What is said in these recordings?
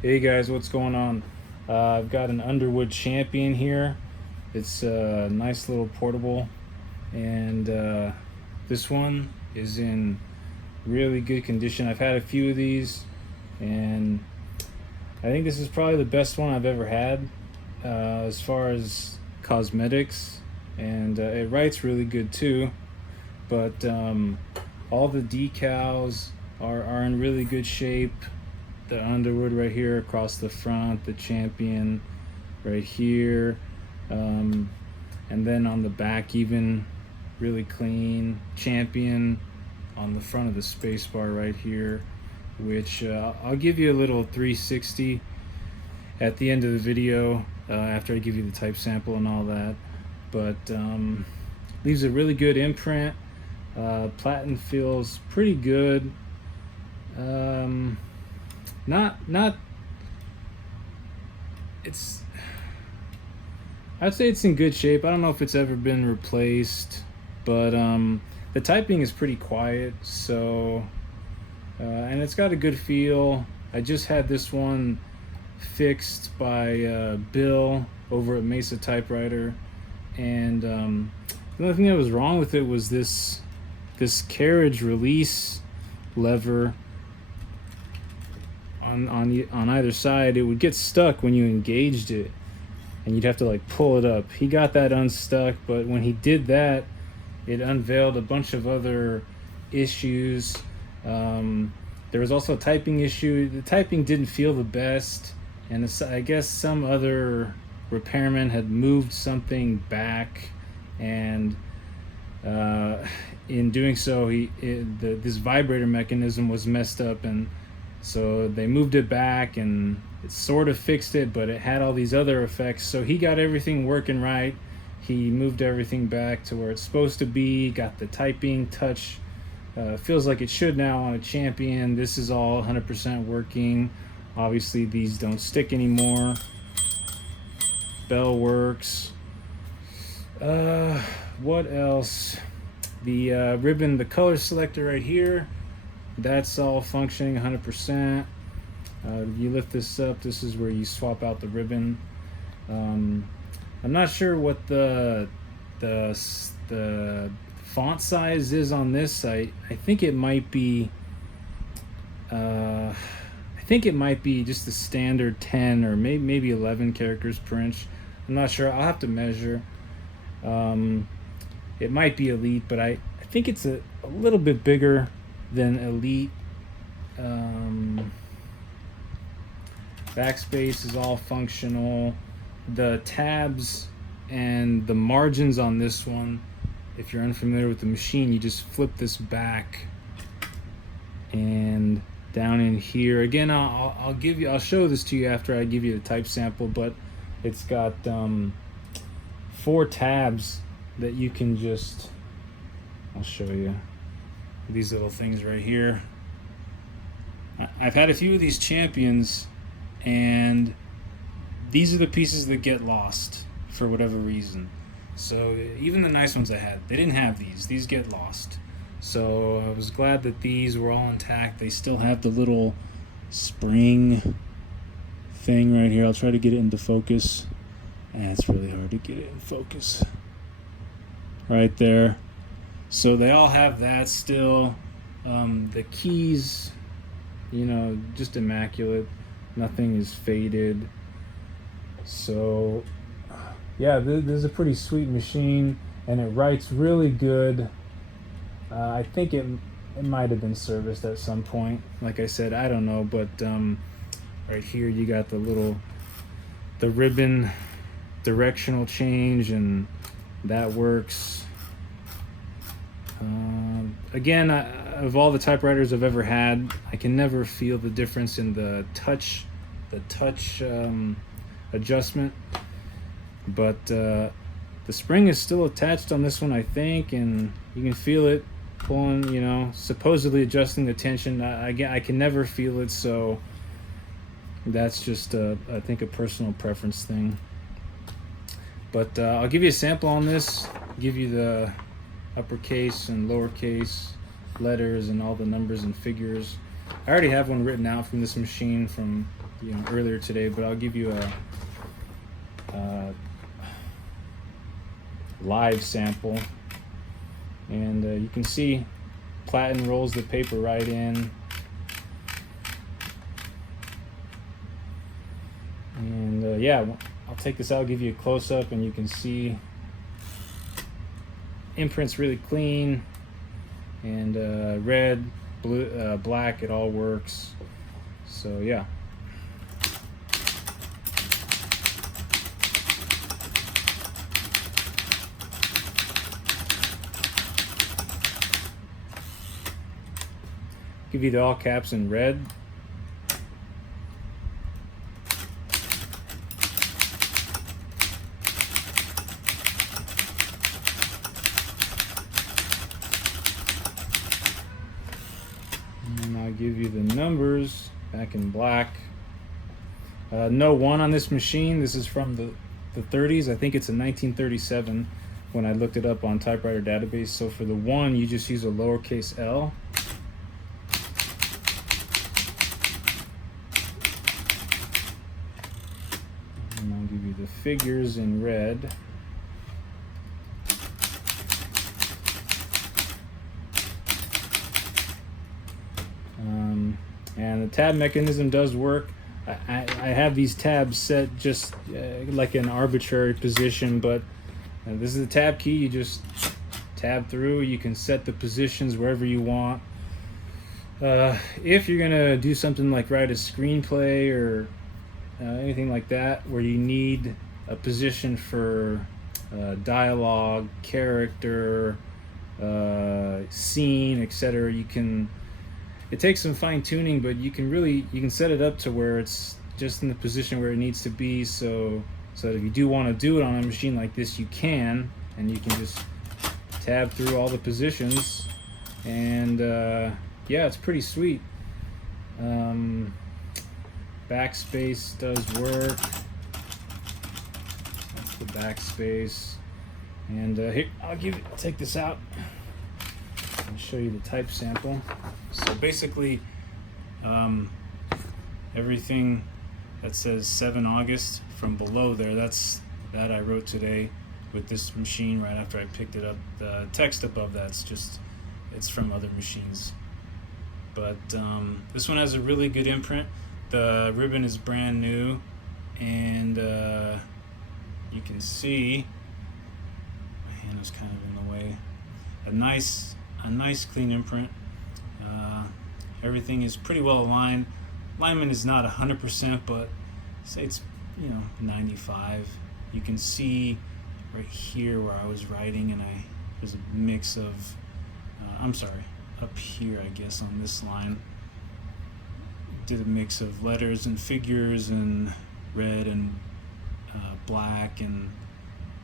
Hey guys, what's going on? I've got an Underwood Champion here. It's a nice little portable, and this one is in really good condition. I've had a few of these, and I think this is probably the best one I've ever had as far as cosmetics, and it writes really good too. But all the decals are in really good shape. The Underwood right here across the front, the Champion right here, and then on the back even really clean. Champion on the front of the spacebar right here, which I'll give you a little 360 at the end of the video after I give you the type sample and all that. But leaves a really good imprint. Platen feels pretty good. Not it's I'd say it's in good shape. I don't know if it's ever been replaced, but the typing is pretty quiet, so and it's got a good feel. I just had this one fixed by Bill over at Mesa Typewriter, and the only thing that was wrong with it was this carriage release lever on either side. It would get stuck when you engaged it, and you'd have to like pull it up. He got that unstuck, but when he did that, it unveiled a bunch of other issues. There was also a typing issue. The typing didn't feel the best, and I guess some other repairman had moved something back, and in doing so, this vibrator mechanism was messed up, and so they moved it back, and it sort of fixed it, but it had all these other effects. So he got everything working right. He moved everything back to where it's supposed to be, got the typing touch. Feels like it should now on a Champion. This is all 100% working. Obviously, these don't stick anymore. Bell works. What else? The ribbon, the color selector right here, that's all functioning 100%. You lift this up, this is where you swap out the ribbon. I'm not sure what the font size is on this. I think it might be just the standard 10 or maybe 11 characters per inch. I'm not sure. I'll have to measure. It might be Elite, but I think it's a little bit bigger than Elite. Backspace is all functional. The tabs and the margins on this one, if you're unfamiliar with the machine, you just flip this back, and down in here again, I'll show this to you after I give you the type sample, but it's got 4 tabs that you can just, I'll show you these little things right here. I've had a few of these Champions, and these are the pieces that get lost for whatever reason. So even the nice ones I had, they didn't have these get lost. So I was glad that these were all intact. They still have the little spring thing right here. I'll try to get it into focus. It's really hard to get it in focus. Right there. So they all have that still. The keys, just immaculate. Nothing is faded. So yeah, this is a pretty sweet machine, and it writes really good. I think it might have been serviced at some point. Like I said, I don't know, but right here you got the ribbon directional change, and that works. Again, of all the typewriters I've ever had, I can never feel the difference in the touch adjustment, but the spring is still attached on this one, I think, and you can feel it pulling, supposedly adjusting the tension. I can never feel it, so that's just I think a personal preference thing. But I'll give you a sample on this, give you the uppercase and lowercase letters and all the numbers and figures. I already have one written out from this machine from earlier today, but I'll give you a live sample, and you can see platen rolls the paper right in, and yeah, I'll take this out, give you a close-up, and you can see imprint's really clean, and red, blue, black, it all works. So yeah. Give you the all caps in red. And I'll give you the numbers back in black. No 1 on this machine. This is from the 30s. I think it's a 1937 when I looked it up on Typewriter Database. So for the 1, you just use a lowercase l. And I'll give you the figures in red. And the tab mechanism does work. I have these tabs set just like an arbitrary position, but this is the tab key. You just tab through. You can set the positions wherever you want. If you're gonna do something like write a screenplay or anything like that, where you need a position for dialogue, character, scene, etc., you can. It takes some fine tuning, but you can set it up to where it's just in the position where it needs to be. So that if you do want to do it on a machine like this, you can, and you can just tab through all the positions, and yeah, it's pretty sweet. Backspace does work. That's the backspace, and here I'll take this out and show you the type sample. So basically, everything that says 7 August from below there, that I wrote today with this machine right after I picked it up. The text above that's it's from other machines. But this one has a really good imprint. The ribbon is brand new, and you can see my hand was kind of in the way. A nice clean imprint. Everything is pretty well aligned. Alignment is not 100%, but say it's 95. You can see right here where I was writing, and there's a mix of I'm sorry, up here I guess on this line did a mix of letters and figures and red and black,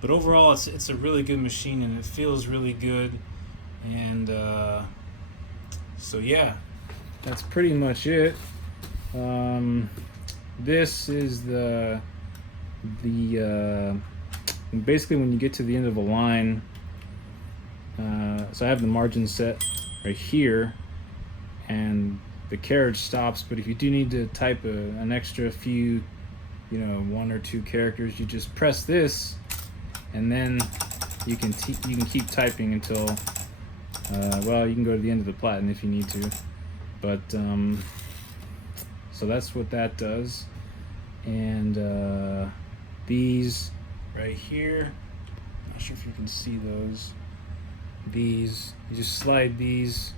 but overall it's a really good machine, and it feels really good. And so yeah, that's pretty much it. This is the basically when you get to the end of a line, so I have the margin set right here, and the carriage stops, but if you do need to type an extra few, 1 or 2 characters, you just press this, and then you can keep typing until well, you can go to the end of the platen if you need to, but so that's what that does. And these right here, I'm not sure if you can see those. These, you just slide these,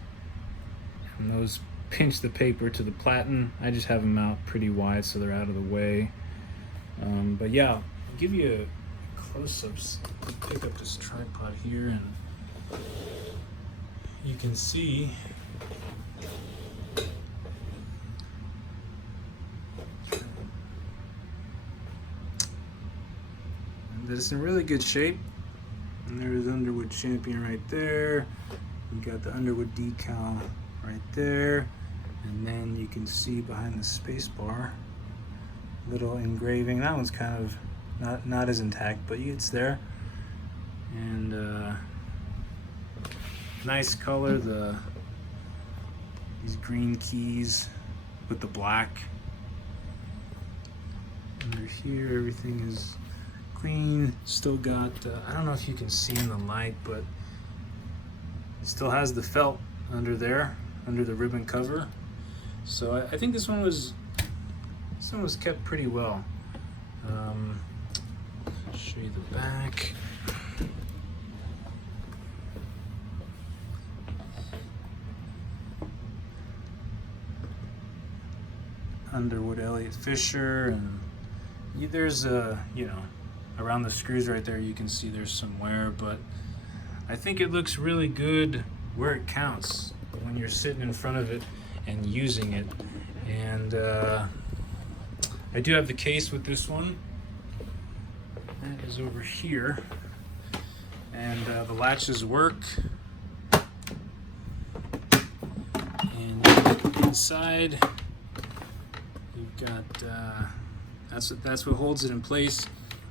and those pinch the paper to the platen. I just have them out pretty wide so they're out of the way. But yeah, I'll give you a close-ups. Pick up this tripod here, and you can see that it's in really good shape. And there's Underwood Champion right there. You got the Underwood decal right there, and then you can see behind the space bar little engraving. That one's kind of not as intact, but it's there. And nice color, these green keys with the black. Under here, everything is clean. Still got, I don't know if you can see in the light, but it still has the felt under there, under the ribbon cover. So I think this one was kept pretty well. Show you the back. Underwood Elliott Fisher, and there's around the screws right there you can see there's some wear, but I think it looks really good where it counts when you're sitting in front of it and using it. And I do have the case with this one. That is over here, and the latches work. And inside you've got that's what holds it in place.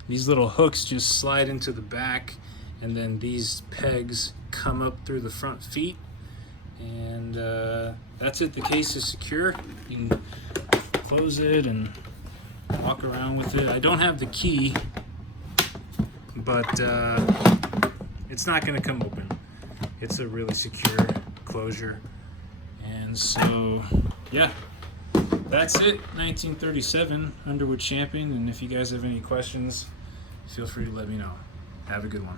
These little hooks just slide into the back, and then these pegs come up through the front feet, and that's it. The case is secure. You can close it and walk around with it. I don't have the key, but it's not going to come open. It's a really secure closure. And so, yeah, that's it. 1937 Underwood Champion. And if you guys have any questions, feel free to let me know. Have a good one.